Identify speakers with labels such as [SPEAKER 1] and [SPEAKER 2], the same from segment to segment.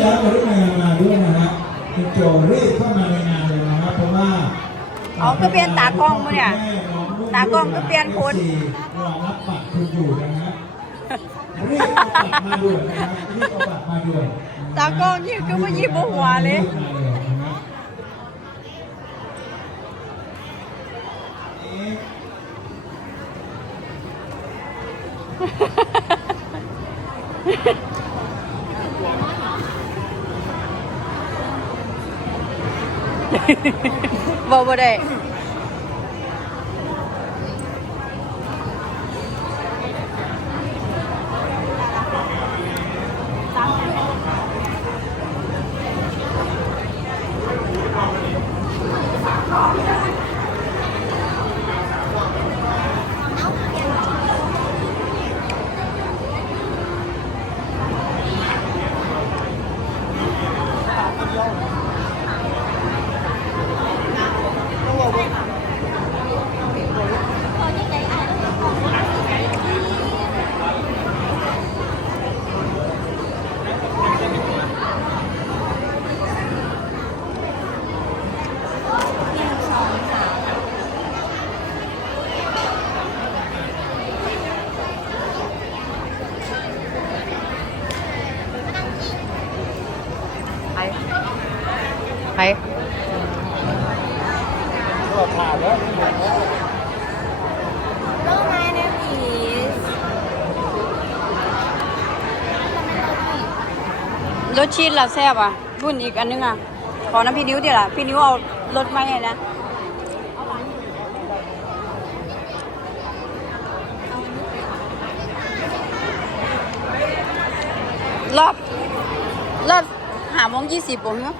[SPEAKER 1] แล้วกรุณามาด้วยนะฮะคุณโจรีบเข้ามาในงานเลยนะครับเพราะว่า
[SPEAKER 2] อ๋อก็เปลี่ยนตากล้องมั้ยเนี่ยตากล้องก็เปลี่ยนคน
[SPEAKER 1] รอรับบัตรคุณอยู่นะฮะรีบเอาบัตรมาด่วนนะครับรีบเอาบัตรมาด่วน
[SPEAKER 2] ตากล้องยิงก็มายิงบ่หัวเลย
[SPEAKER 1] รีบมาเลยนะครับนี่
[SPEAKER 2] บอกบ่ได้ ไปไป
[SPEAKER 1] ก็ผ่านแล้ว
[SPEAKER 3] Go minor, please.
[SPEAKER 2] รสชีสเราแซ่บอะรุ่นอีกอันนึงอะ ขอน้ำพี่นิ้วเดี๋ยวล่ะ พี่นิ้วเอารสมาให้นะรอบรอบหาโมงยี่สิบผมเนาะ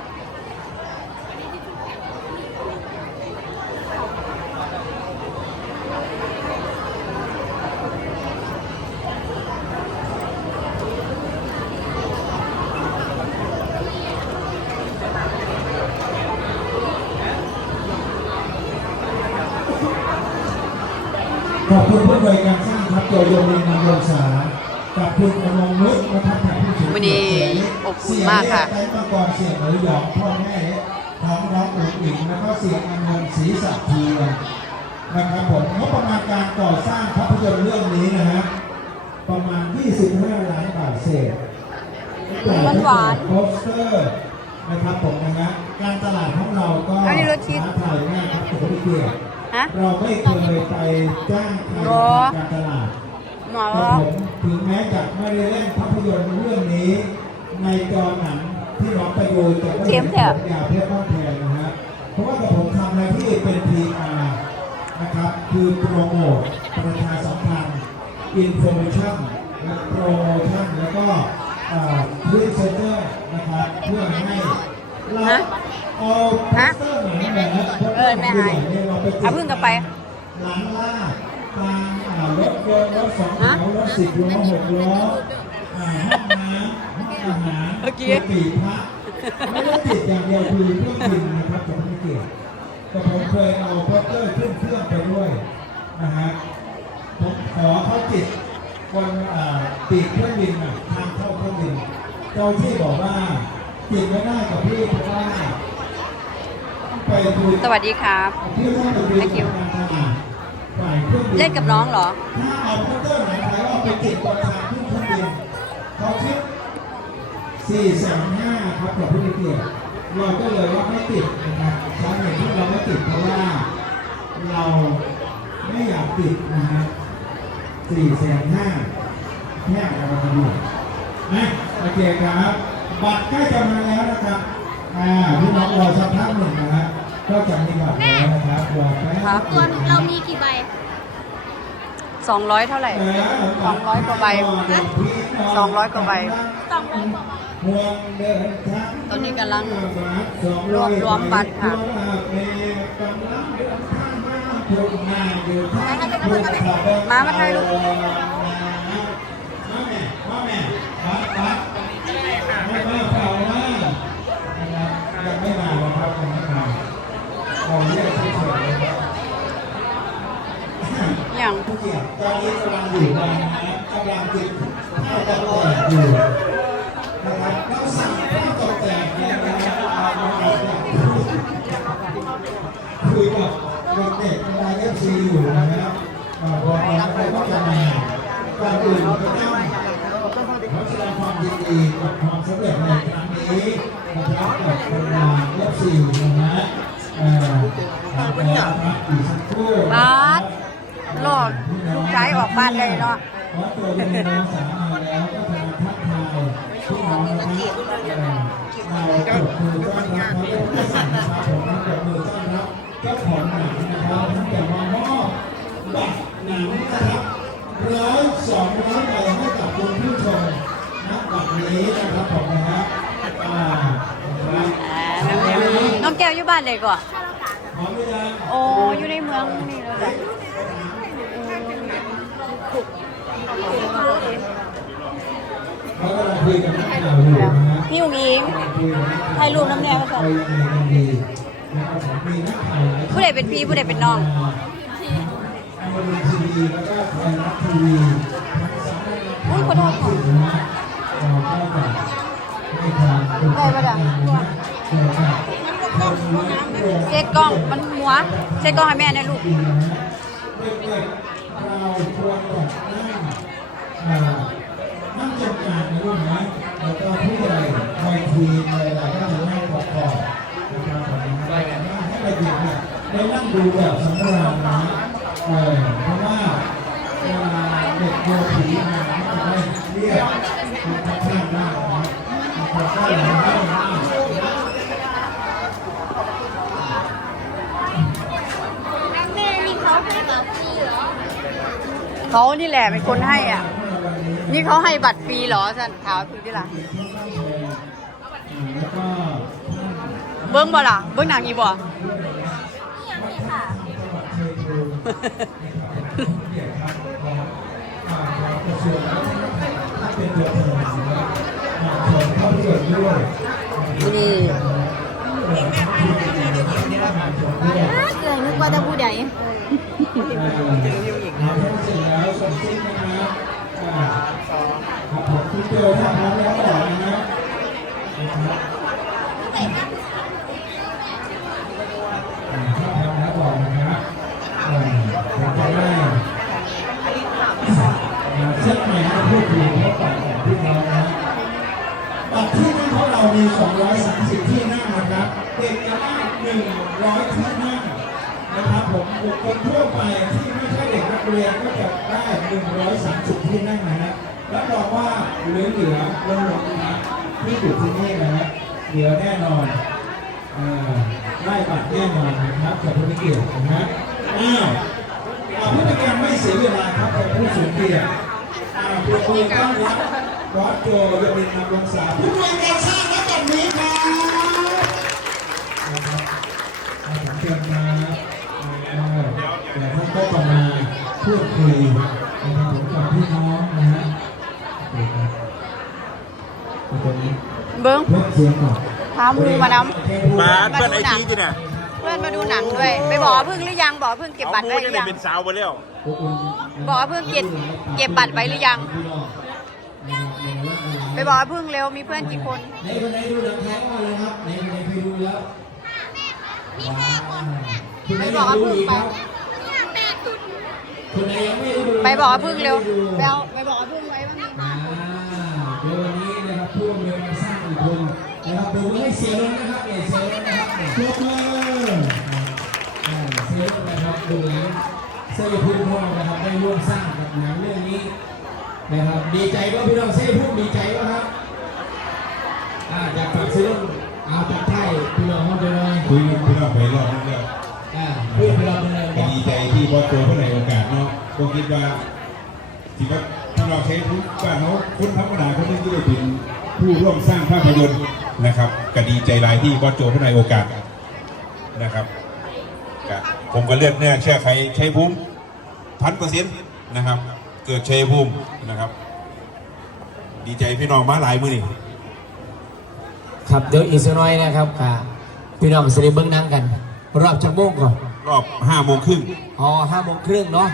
[SPEAKER 1] ขอบคุณผู้บริการสร้างครับโดยโยมเรียนนำโยมสากับคุณอมงนุชนะครับทางผู้ถือ
[SPEAKER 2] วันนี้อบอุ่นมากค่ะ
[SPEAKER 1] เสียงเล่นไต้มังกรเสียงหรือหยองพ่อแม่ท้องร้องอุ๋งอิงแล้วก็เสียงอันนนท์ศรีสัตย์เทียนนะครับผมงบประมาณการก่อสร้างภาพยนตร์เรื่องนี้นะฮะประมาณ 25 ล้านบาทเศษ
[SPEAKER 2] หวานๆ
[SPEAKER 1] โปสเตอร์นะครับผมนะฮะการตลาดของเราก็
[SPEAKER 2] อันนี้รสชีส
[SPEAKER 1] ท้าทายมากครับผมพี่เกียรติ
[SPEAKER 2] ฮะ
[SPEAKER 1] เราไม่เคยไปจ้างใคร
[SPEAKER 2] หรอ
[SPEAKER 1] ทำการตลาด
[SPEAKER 2] หนอ
[SPEAKER 1] ครับผมถึงแม้จะไม่ได้เล่นภาพยนตร์เรื่องนี้ ในจอหนังที่น้องไปดูจะไม่
[SPEAKER 2] เจี
[SPEAKER 1] เห็
[SPEAKER 2] ย
[SPEAKER 1] น
[SPEAKER 2] ม
[SPEAKER 1] ผ
[SPEAKER 2] แถบ
[SPEAKER 1] มยาวเพชรบ้านแพงนะฮะเพราะว่ากับผมทำหน้าที่เป็น PR นะครับคือโปรโมทประชาสัมพันธ์อินโฟมชั่นและโปรโมชั่นแล้วก็พรีเซนเตอร์นะครับเพื่อให้เรา
[SPEAKER 2] ฮะ
[SPEAKER 1] เอาโปสเตอร์หนังแบบนี้
[SPEAKER 2] เออแม่ให้
[SPEAKER 1] เราไปติด
[SPEAKER 2] เอาพึ่งกลับไป
[SPEAKER 1] หลังลากตามอ่ารถยนต์รถสองแถวรถสิบล้อหกล้ออ่าห้องน้ำห้องอาหาร
[SPEAKER 2] เมื่อกี้
[SPEAKER 1] กุฏิพระไม่ได้ติดอย่างเดียวคือเครื่องบินนะครับผมไม่เกี่ยวแต่ผมเคยเอาโปสเตอร์ขึ้นเครื่องไปด้วยนะฮะผมขอเขาติดบนอ่าปีกเครื่องบินอะทางเข้าเครื่องบินเจ้าที่บอกว่าติดไม่ได้กับพี่เพราะว่าไปดู
[SPEAKER 2] สวัสดีครับ
[SPEAKER 1] พี่ต้องไปดู
[SPEAKER 2] Thank you
[SPEAKER 1] การตลาดฝ่ายเครื่องบิน
[SPEAKER 2] เล่นกับน้องเหรอ
[SPEAKER 1] ถ้าเอาพุตเตอร์ไหนไปว่าไปติดตอนทางขึ้นเครื่องบินเขาคิดสี่แสนห้าครับกับผู้มีเกียรติเราก็เลยว่าไม่ติดนะครับสาเหตุที่เราไม่ติดเพราะว่าเราไม่อยากติดนะฮะสี่แสนห้าแค่เรามาดูนะโอเคครับ บัตรใกล้จะมาแล้วนะครับ อ่าพี่น้องรอสักพักหนึ่งนะฮะ ก็จะมีบัตรแล้วนะครับรอแป๊บ
[SPEAKER 2] ครับ
[SPEAKER 3] ตัวเรามีกี่ใบ
[SPEAKER 2] สองร้อยเท่าไหร่สองร้อยกว่าใบสองร้อยกว่าใบ
[SPEAKER 3] สองร้อยกว่าใบ
[SPEAKER 2] ตอนนี้กำลังรวบรวมบัตรค่ะมามาถ่ายรูป
[SPEAKER 1] ตอนนี้กำลังอยู่บานนะกำลังติดข้าวตอกแตกอยู่นะครับเราสั่งข้าตอกแตกเนี่ยนะครับเราอากพูคุยกับเด็กๆในเอฟซีอยู่นะครับบอกเราไปก็จะมาก่อนอื่นก็ต้องขอแสดงความยินดีกับความสำเร็จในครั้งนี้นะครับกับคนงานเอฟซีนะฮะอ่อขอบคุณครับอีกสักครู่
[SPEAKER 2] บาสหลอดลูกชายออกบ้านเลยเนาะ
[SPEAKER 1] ขอตัวเป็นน้องสาวมาแล้วก็จะมาทักทายพี่น้องนะครับเอ่อเราปรบมือต้อนรับเขาด้วยนะครับผมปรบมือต้อนรับเจ้าของหนังนะครับแต่มามอบบัตรหนังนะครับร้อยสองร้อยใบให้กับคุณผู้ชมณบัตรนี้นะครับผมนะฮะอ่านะครับ
[SPEAKER 2] น้องแก้วอยู่บ้านเลยก่อน
[SPEAKER 1] พร้อมหรือยัง
[SPEAKER 2] โอ้อยู่ในเมืองนี่ เลยจ้ะ
[SPEAKER 1] เขากำลังคุยกับนักข่าวอยู่นะฮะ
[SPEAKER 2] พี่อุ๋งอิง ถ่ายรูปน้ำแนวก่อนผู้ใดเป็นพี่ผู้ใดเป็นน้องอุ๊ยขอโทษค่ะได้ปะจ๊ะเซตกล้องมันหัวเซตกล้องให้แม่ในอยลูก
[SPEAKER 1] เด็ ได้นั่งดูแบบสำราญนะเออเพราะว่าเวลาเด็กโดนผีมาจะได้เรียกมันข้างๆได้นะมันก็ได้ได้ได้
[SPEAKER 3] แม่นี่เขาให้ฟรีเหรอ
[SPEAKER 2] เขานี่แหละเป็นคนให้อะ นี่เขาให้บัตรฟรีเหรอฉันถามคุณที่ละเบิ้งบ่ล่ะ เบิ้งหนังอีบ่
[SPEAKER 3] นี่ยังมีค่ะ
[SPEAKER 2] นี่
[SPEAKER 3] เกิดนึกว่าจะพูดใหญ่
[SPEAKER 1] คุณเจอทำแล้วแล้วต่อนะ บุคคลทั่วไปที่ไม่ใช่เด็กนักเรียนก็จะได้ 130 ที่นั่งนะฮะรับรองว่าเหลือเหลือลงลงนะที่อยู่ที่นี่นะฮะเหลือแน่นอนอได้บัตรแน่นอนนะครับขอบคุณเกียรตินะฮะอ้าวอาพฤติกรรมไม่เสียเวลาครับขอบผู้สูงเกียรติอ้าวปรบมือต้อนรับวัดโจยมินนำวงศาผู้ช่วยการสร้างและแบบนี้ครับนะครับมากตมา ก็จะมาพูดคุยนะครับผมกับพี่น้องนะฮะโอเคครับตรงนี้
[SPEAKER 2] เบิ้ง
[SPEAKER 1] เพิ่มเสียงก่อน
[SPEAKER 2] พามูมาน
[SPEAKER 4] มาำเพื่อนไอทีจีเนี่ย
[SPEAKER 2] เพื่อนมาดูหนังด้วยไปบอกว่าพึ่งหรือยังบอกว่าพึ่งเก็บบัตรไว้หรือยัง
[SPEAKER 4] เป็นสาวไปแล้ว
[SPEAKER 2] บอกว่าเพิ่งเก็บเก็บบัตรไว้หรือยัง ไปบอกว่าพึ่งเร็วมีเพื่อนกี่คน
[SPEAKER 1] ในคนไหนดูหนังไทยก่อนเลยครับในคนไหนเคยดูแล้วมีแม่คนคุณไหน
[SPEAKER 2] ไป
[SPEAKER 1] อบ
[SPEAKER 2] อยา
[SPEAKER 1] กก
[SPEAKER 2] ว่า
[SPEAKER 1] ดู
[SPEAKER 2] พึ่ง
[SPEAKER 1] อีก
[SPEAKER 2] ไป
[SPEAKER 1] ครับคุณไหนยังไม่ได้ดู
[SPEAKER 2] ไปบอกว่าพึ่งเร็วไปเอาไปบอกว่าพึ่งไว้บ้างดิ
[SPEAKER 1] อ่าเดี๋ยววันนี้นะครับผู้อำนวยการสร้างอีกคนนะครับดูให้เสียงนะครับเนี่ยเสียงนะครับปรบมืออ่าเสียงนะครับดูหนังเสื้อพุ่งพวกนะครับได้ร่วมสร้างกับหนังเรื่องนี้นะครับดีใจก็พี่น้องเสื้อพุ่งดีใจก็ครับอ่าอยากฝากซื้อเอาจากไทยพี่น้องเขาไปเลย
[SPEAKER 5] คุยพี่น้องไปรอบนึงแล้ว
[SPEAKER 1] อ่าพูดไปรอบนึงเลย
[SPEAKER 5] ก็ดีใจที่บอสโจเขาในโอกาส เนาะก็คิดว่าที่ว่าพี่น้องใช้ทุกบ้านเขาคนธรรมดาคนนึงที่ได้เป็นผู้ร่วมสร้างภาพยนตร์นะครับก็ดีใจหลายที่บอสโจเขาในโอกาสนะครับก็ผมก็เลือกเนี่ยเชื่อใครใช้ภูมิพันเปอร์เซ็นต์นะครับ เกิดชัยภูมินะครับ ดีใจพี่น้องมาหลายมือนี่
[SPEAKER 6] ครับเดี๋ยวอีกสักหน้อยนะครับค่ะพี่น้องสิริเบิ้งหนั่งกัน รอบจักโมงก่อน
[SPEAKER 5] รอบห้าโมงครึ่ง
[SPEAKER 6] อ๋อห้าโมงครึ่งเนาะ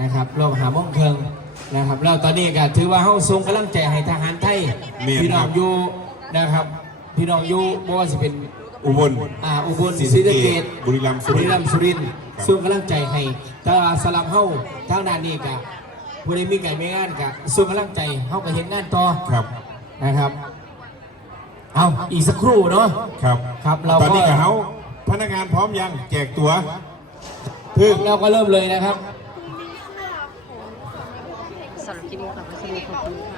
[SPEAKER 6] นะครับรอบห้าโมงครึ่งนะครับแล้วตอนนี้ก็ถือว่าเฮาส่งกำลังใจให้ทหารไทย
[SPEAKER 5] แม่นครับ
[SPEAKER 6] พี่น้องอยู่นะครับ พี่น้องอยู่บ่ว่าสิเป็น
[SPEAKER 5] อุบล
[SPEAKER 6] อ่าอุบล
[SPEAKER 5] ศรี
[SPEAKER 6] ศรี
[SPEAKER 5] สะ
[SPEAKER 6] สะ
[SPEAKER 5] เก
[SPEAKER 6] เก
[SPEAKER 5] ษ
[SPEAKER 6] ษ
[SPEAKER 5] บุรีรัมย์สุ
[SPEAKER 6] บุ
[SPEAKER 5] ริ
[SPEAKER 6] รี
[SPEAKER 5] นทร์
[SPEAKER 6] รัมย์สุรินทร์
[SPEAKER 5] ครับ
[SPEAKER 6] ส่งกำลังใจให้แต่ว่าสลับเฮาทางด้านนี้กะผู้ใดมีการมีงานกะส่งกำลังใจเฮาก็เห็นงานต่อ
[SPEAKER 5] ครับ
[SPEAKER 6] นะครับเอาอีกสักครู่เนาะ
[SPEAKER 5] ครับ
[SPEAKER 6] ครับเราก็
[SPEAKER 5] ตอนนี้กับเขาพนักงานพร้อมยังแจกตั๋วเพิ่ง
[SPEAKER 6] เราก็เริ่มเลยนะครับ
[SPEAKER 2] สำหรับ คลิปนี้ขอบคุณขอบคุณค่ะ